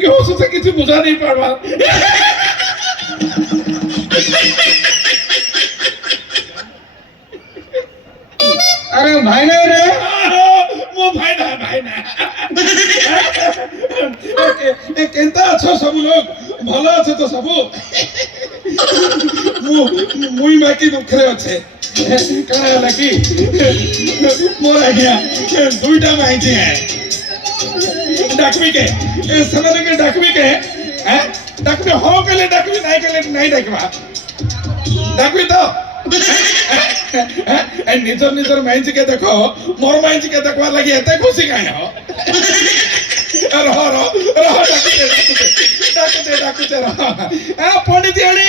କାହିଁକି ହସୁଛ କିଛି ବୁଝା ନେଇ ପାରବା अरे भाई नहीं रे ମୋ ଭାଇ ନା କେନ୍ତା ଅଛ ସବୁ ଲୋକ ଭଲ ଅଛ ତ ସବୁ ମୁଇଁ ବାକି ଦୁଃଖରେ ଅଛେ କାଣା ହେଲା କି ମୋର ଆଜ୍ଞା ଦୁଇଟା ମାଇଛି डाकबी के समय के डाकबी के डाकबी हो कले डाकबी नहीं डाकबा डाकबी तो निजर निजर माइंज के देखो मोर माइंज के देखवा लगी एते खुशी काहे हो रह डाकुते रह पंडित यानी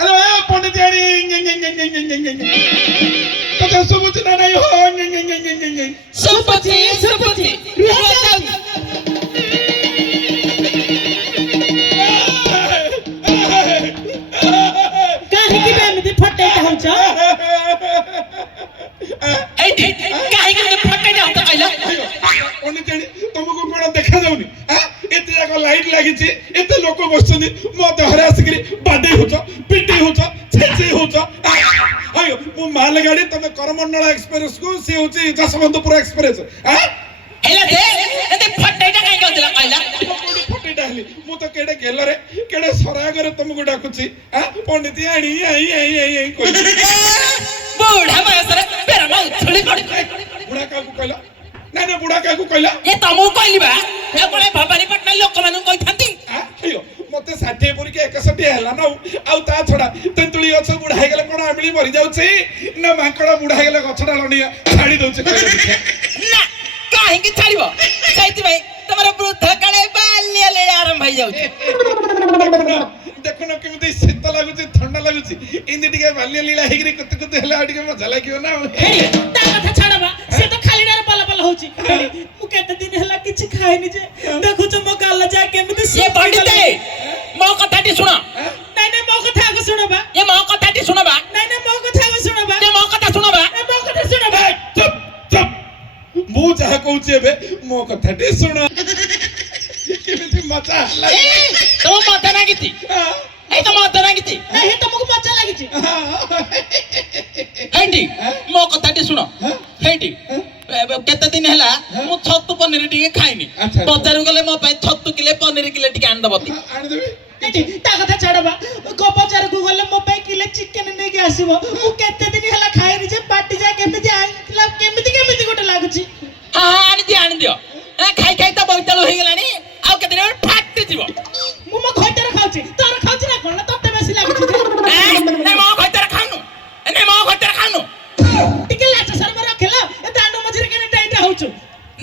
अरे पंडित यानी तो सुबुच ना नहीं हो सुपति काहे की बेमती फटे कहन्छ एटी काहे के फटे जाऊ त कइला पंडित यानी तुमको कोन देखा जाउनी एते जाको लाइट लागिछि एते लोक बसछनी मो देहरे आसिकरी बाडे होछ पिटी होछ छेछे होछ आयो मु माल गाड़ी तमे करमंडल एक्सप्रेस को से होछि जसवंतपुर एक्सप्रेस हेला दे एते फटे जा काहे कहला कइला फटे डाली मु तो केडे गेल रे केडे सरागरे तुमको डाकुछि पंडित यानी आई कोइ बुढ़ा बयसरे पेरा मा उछली पड़ी बुढ़ा काकू कहला ना बुढ़ा काकू कहला ये तमु कहली बा ए कोले भवानी पटना लोक मानु कहिथांती अयो मते 60 पुरी के 61 हला ना आउ ता छडा तेंतुली गछ बुढ़ा हे गेले कोन आमली मरि जाउछि ना माकड़ा बुढ़ा हे गेले गछडा लणिया छाडी दउछि ना काहे की छाड़ीबो सहित भाई तमरा वृद्ध काले बाल्य ले आरंभ भई जाउछि देखुन केमती शीत लागुछि ठंडा लागुछि इंदी टिके बाल्य लीला हेगिरी कुत कुत हेला टिके मजा लागियो ना ता कथा छाड़बा से तो खाली डार पल पल होची मु केते दिन हला किछि खाइनी जे देखु छ मो काला जा केमती ये पंडित मो कथाटी सुन नहीं मो कथा को सुनबा ये मो कथाटी सुनबा नहीं मो कथा को सुनबा ये मो कथा सुनबा मो कथा सुनबा चुप मु जहा कहूछि एबे मो कथाटी सुन केमती मजा लागे तो मत नागिति ए तो मत नागिति नहीं तुमको मजा लागिछि हेंडी मो कथाटी सुन हेंडी केते दिन हला मु छत्तू पनीर टिके खाइनी बाजार गले मो पय छत्तू किले पनीर किले टिके आन दबती आनि देबी ता कथा छाड़बा को बाजार को गले मो पे किले चिकन नै के आसीबो मु केते दिन हला खाइनी जे पार्टी जा केमती आइला केमती गोटे लागुछि हां आनि दियो खाई खाई त बोइतालो होई गेलानी आ केते दिन फाटते जीवो मु मो खैतर खाउछि तोर खाउछि ना कोन तते बेसी लागुछि नै मो खैतर खानु टिके लाच शर्मा रखेला ए दांडो मझिरे केने टाइटा होछु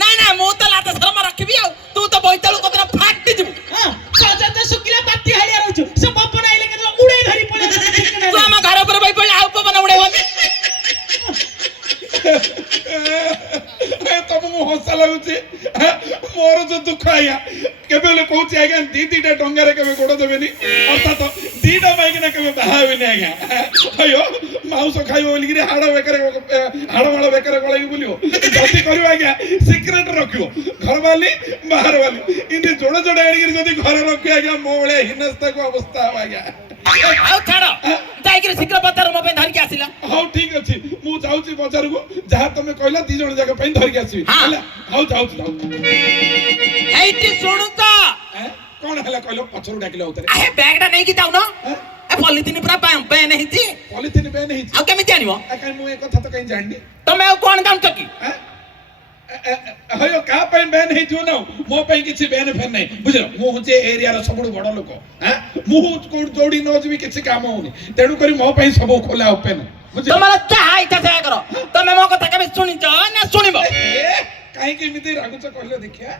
ना मु त लात शर्मा रखिबी आ तू त बोइतालो कोतना फाटते जीवो हां सजते सुकिला पाती हालिया रहछु से पपन आइले के उड़ै धरी पळे तू हम घर पर बई पळे आउ पवन उड़ैबनी तुमको हंसा लगुଛି मोर जो दुख आया केबेले कहूछि आज्ञा दीटा डंगारे केबे गोड़ देबेनी अर्थात दीटा माइकिना केबे बाहाबेनी आज्ञा अयो माउस खाइबो बोलिकि हाड़ माड़ बेकर गळाई बोलियो जति करियो आज्ञा सिक्रेट रखियो घर वाली बाहर वाली इने जोड़े जोड़े आड़ी जति घर रखियो आज्ञा मो बळे हिनस्ता को अवस्था आज्ञा आउ छाड़ जाइकि शीघ्र बाजार मो पे धरि के आसिला हाउ ठीक अछि मु जाउछि बाजार को जहा तमे कहला दी जण जगह पे धरि के आसी हला हाउ जाउछि एइटी सुनु त कोन हला कहलो पछरु डाकिलो उतरे ए बैगडा नै कि जाउनो ए पॉलिथिन पूरा पे नहीं थी पॉलिथिन पे नहीं आ केमि जानिबो काई मु ए कथा तो कहीं जाननी तमे कोन काम चकी हयो का पे बैन है जो ना मो पे किछि बैन फैन नहीं बुझलो मु जे एरिया रो सबडु बड़ लोक मु कोड जोडी न जबी किछि काम होनी तेडु करी मो पे सब खोला ओपन बुझलो तमरा चाहा इच्छा से करो तमे मो कथा केबे सुनिछ ना सुनिबो काई के मिते रागुछ कहले देखिया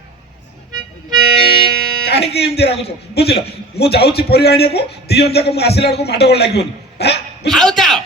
काहे के एमती रागुछ बुझलो मु जाउछि परिवाणिया को दियन जाको मु आसिला को माडो लागियोनी आउ जाओ